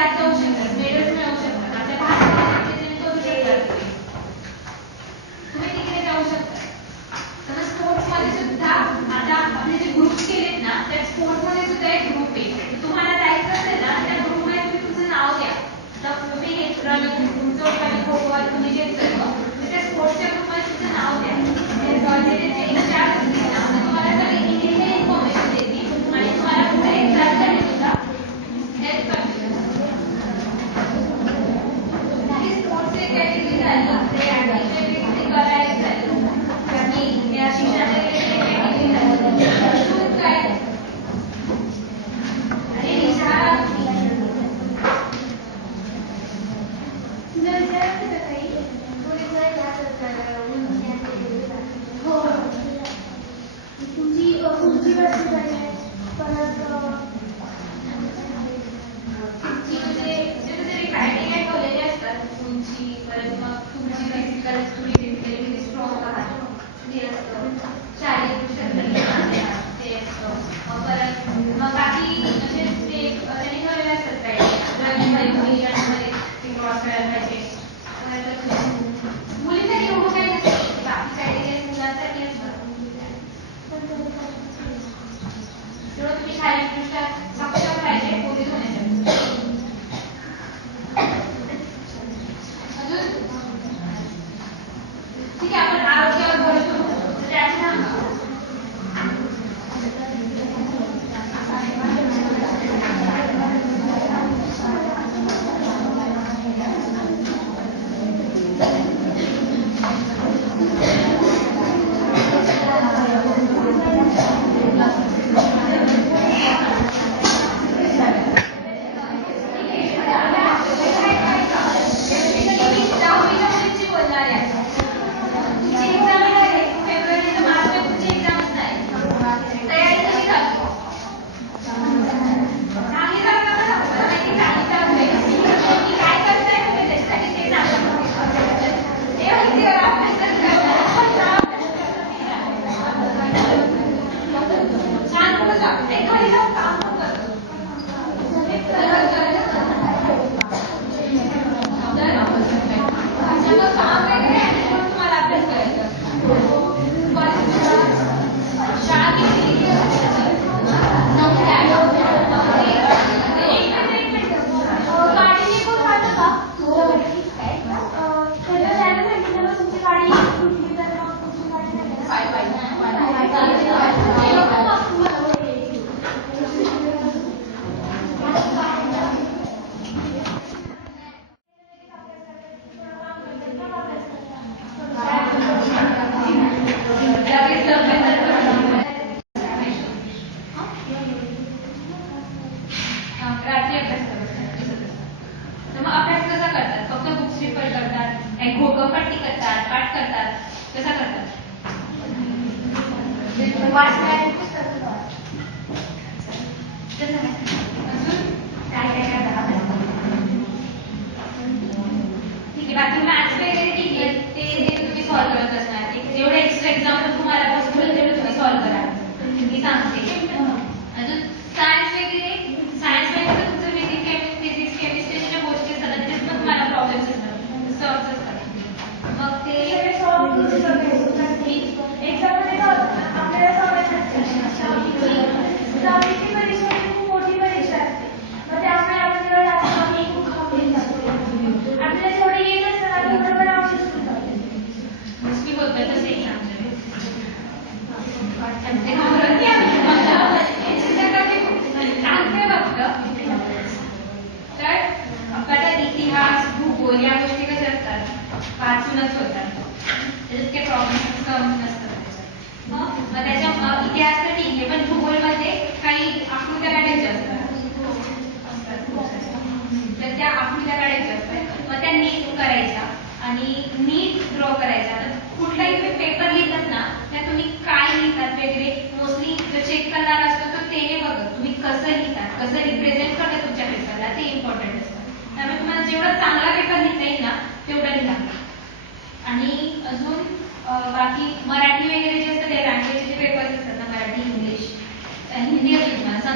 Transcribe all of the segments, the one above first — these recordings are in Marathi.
त्यात जाऊ शकतात, मेडल्स मिळवू शकतात, आपल्या भारतामध्ये करू शकतात, तुम्ही तिकडे जाऊ शकता. तर स्पोर्ट्स मध्ये सुद्धा आता आपले जे ग्रुप्स केलेत ना, त्या स्पोर्ट्स मध्ये सुद्धा एक ग्रुप आहे. तुम्हाला जायचं असेल ना, त्या ग्रुप मध्ये तुम्ही तुमचं नाव द्या. तर तुम्ही हे रनिंग, तुमचं खो-खो तुम्ही जे सर्व त्या स्पोर्ट्सच्या ग्रुप मध्ये तुमचं नाव द्या. ते इंचार्ज असतील ना, तुम्हाला सगळी इन्फॉर्मेशन देतील आणि तुम्हाला पुढे एक्झामसाठी सुद्धा हेल्प करतील. स्पोर्ट्सचे कॅटेगरी झाली, ते ऍक्टिव्हिटी करायला झाली, बाकी या शिक्षणाच्या कॅटेगरी झाली. अजून काय अरे विचारा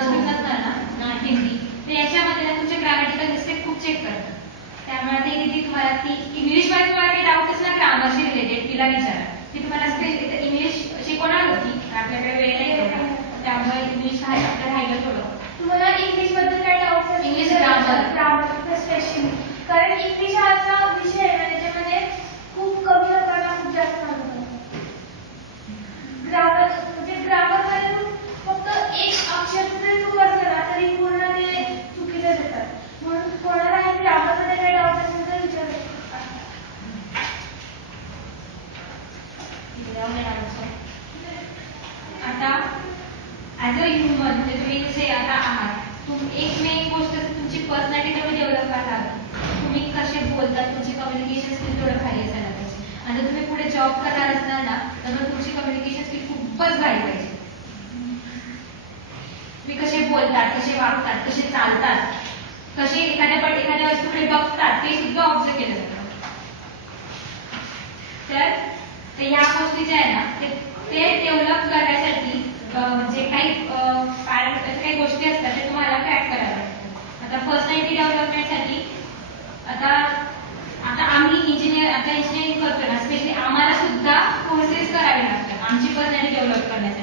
हिंदी असतात ना, हिंदी तर याच्यामध्ये ना तुमचे ग्रामॅटिकल मिस्टेक ती तुम्हाला ती इंग्लिशमध्ये तुम्हाला काही डाऊट असला ग्रामरशी रिलेटेड तिला विचारा. ती तुम्हाला इंग्लिश शिकवणार होती, आपल्याकडे वेळ नाही तेवढा, त्यामुळे इंग्लिश आपल्याला राहिलं थोडं. तुम्हाला इंग्लिश बद्दल काय डाऊट असेल? इंग्लिश ग्रामर स्पेशली, कारण इंग्लिश हा असा विषय आहे त्याच्यामध्ये खूप कमी लोकांना खूप जास्त मार्क पडतात. ग्रामर म्हणजे ग्रामर मध्ये फक्त एक अक्षर जरी चूक असलं ना तरी पूर्ण ते चुकीचं देतात. म्हणून कोणाला ग्रामर मध्ये काय डाऊट असेल तर विचारू शकता. आता ऍज अ ह्युमन म्हणजे तुम्ही जसे आता आहात, एक मेन गोष्ट तुमची पर्सनॅलिटी तेवढी डेव्हलप करायला हवी. तुम्ही कसे बोलतात, तुमची कम्युनिकेशन स्किल थोडं भारी असायला पाहिजे. आणि जर तुम्ही पुढे जॉब करणार असणार ना तर मग तुमची कम्युनिकेशन स्किल खूपच भारी पाहिजे. तुम्ही कसे बोलतात, कसे वागतात, कसे चालतात, कसे एखाद्या वस्तूकडे बघतात ते सुद्धा ऑब्झर्व केलं जातं. तर ह्या गोष्टी ज्या आहे ना ते डेव्हलप करण्यासाठी जे काही गोष्टी असतात ते तुम्हाला क्रॅक करायला लागतात. आता पर्सनॅलिटी डेव्हलपमेंटसाठी आता आम्ही इंजिनिअरिंग करतो ना, स्पेशली आम्हाला सुद्धा कोर्सेस करावे लागतात आमची पर्सनॅलिटी डेव्हलप करण्यासाठी.